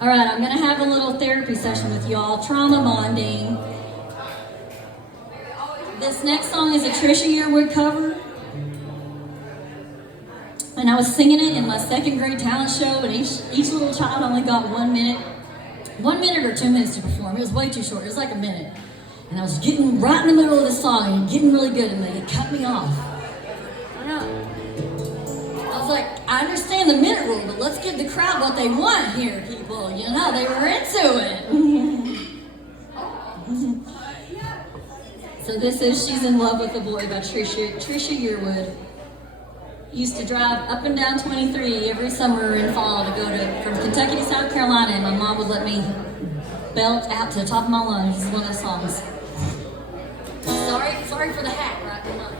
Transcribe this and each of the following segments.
All right, I'm gonna have a little therapy session with y'all, trauma bonding. This next song is a Trisha Yearwood cover. And I was singing it in my second grade talent show, and each little child only got 1 minute or 2 minutes to perform. It was way too short, it was like a minute. And I was getting right in the middle of the song and getting really good, and they cut me off. I know. I was like, I understand the minute rule, but let's give the crowd what they want here, people. You know, they were into it. So this is She's in Love with a Boy by Trisha Yearwood. Used to drive up and down 23 every summer and fall to go from Kentucky to South Carolina, and my mom would let me belt out to the top of my lungs. This is one of those songs. Sorry for the hat, right? Come on.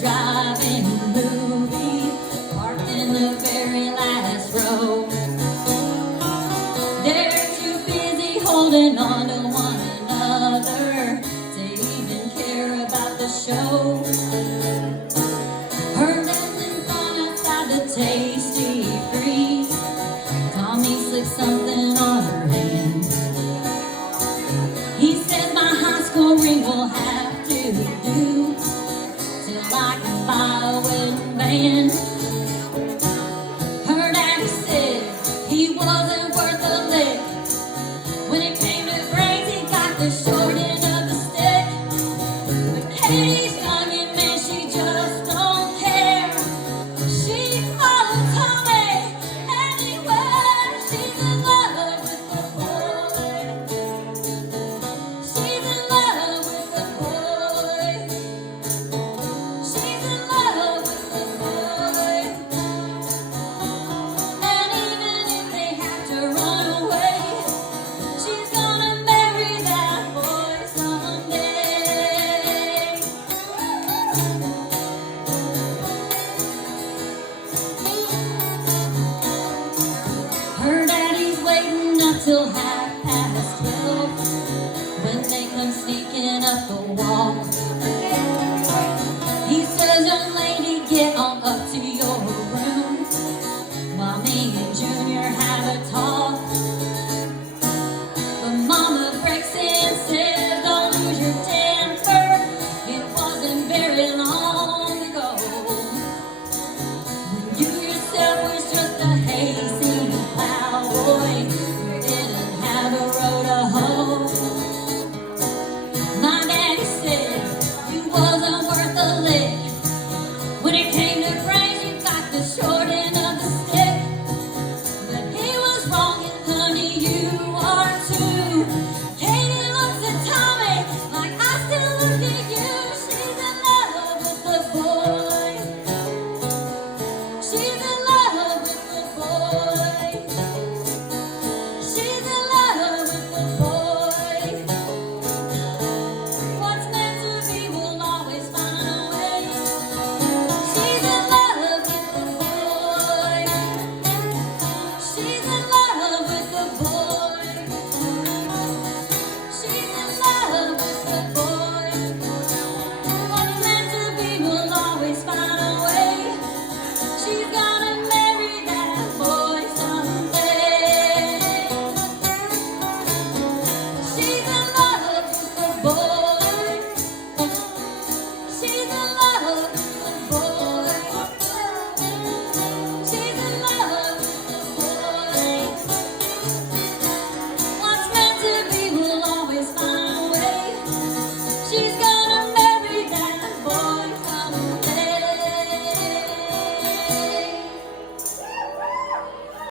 Driving movie, parked in the very last row. They're too busy holding on to one another to even care about the show. Her nothing's on outside the Tasty Freeze. Tommy slipped something on her hand. He says my high school ring will have to do. I can buy a wedding band.